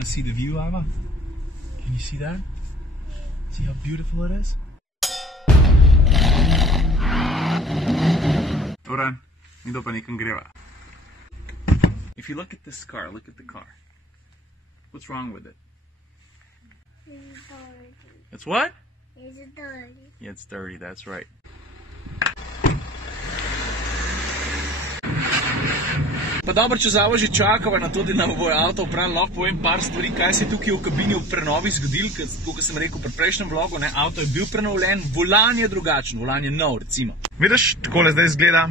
want to see the view, Ava? Can you see that? See how beautiful it is? Doran, mi pa nekam greva. If you look at this car, look at the car. What's wrong with it? It's dirty. It's what? It's dirty. Yeah, it's dirty, that's right. Pa dobro, če zavo že čakava na to, da nam bo avto opravil, lahko povem par stvari, kaj se je tukaj v kabini v prenovi zgodil, kot sem rekel pri prejšnjem vlogu, ne, avto je bil prenovljen, volan je drugačen, volan je nov, recimo. Vidiš, takole zdaj izgleda.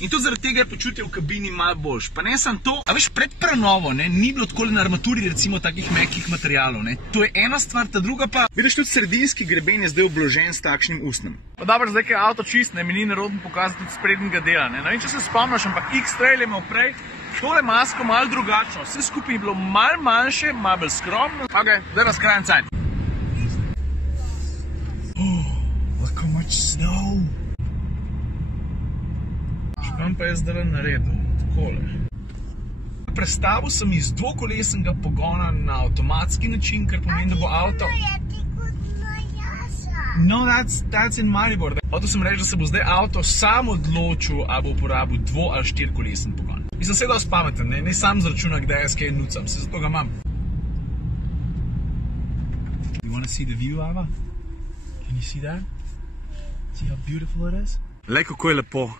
In tudi zaradi tega je počutje v kabini malo boljš. Pa ne samo to, a veš, pred prenovo, ne, ni bilo takole na armaturi, recimo, takih mehkih materialov, ne. To je ena stvar, ta druga pa, vidiš, tudi sredinski greben je zdaj obložen s takšnim usnjem. Pa dobro, zdaj, ko je avto čist, ne, mi ni narodno pokazati tudi sprednjega dela, ne. No in če se spomniš, ampak X-Trail je imel prej tole masko malo drugačno, vse skupaj je bilo malo manjše, malo bolj skromno. Ok, zdaj pa skrajen cajt. Oh, look how much snow. Škam pa je zdaj naredil, takole. Prestavil sem iz dvokolesnega pogona na avtomatski način, kar pomeni, da bo avto... No, that's in Maribor. Hotel sem reči, da se bo zdaj avto sam odločil, ali bo uporabil dvo- ali štirikolesen pogon. Mislim, se dosti pameten, ne sam zračuna, kdaj jaz kaj nucam, se zato ga imam. You wanna see the view, Ava? Can you see that? See how beautiful it is? Lej, kako je lepo.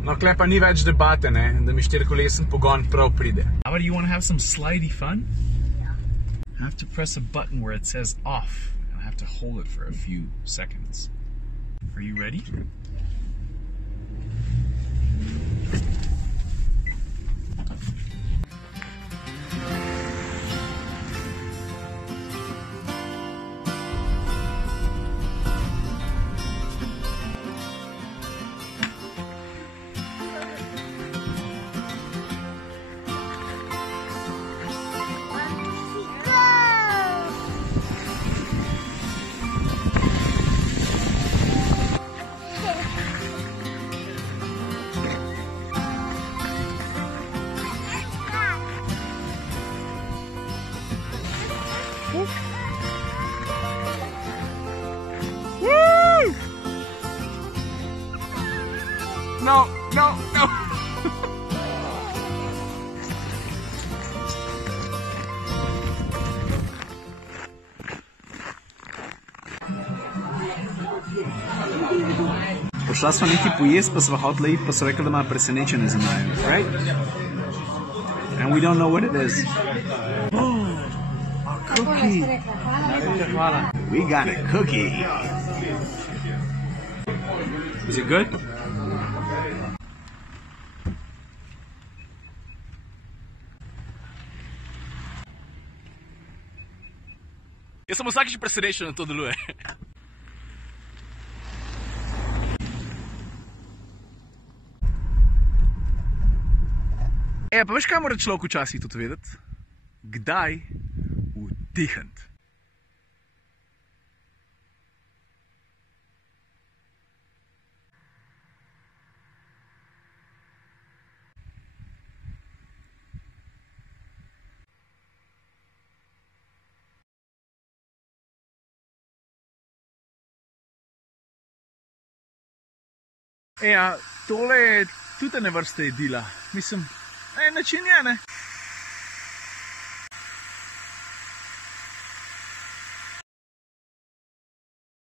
No, klej pa ni več debate, ne, da mi štirikolesen pogon prav pride. Ava, do you wanna have some slidey fun? Yeah. I have to press a button where it says off. I have to hold it for a few seconds. Are you ready? Woo! No. Pošla sva nekaj pojest, pa sva hotela iti, pa so rekli, da ima presenečenje za naju, right? And we don't know what it is. Oh, a cookie. Hvala. We got a cookie. Is it good? Jaz sem vsakič presenečen, da to deluje. Pa veš, kaj mora človek včasih tudi vedeti? Kdaj vdihniti. Ja, tole je tudi ene vrste jedila. Mislim, način je, ne?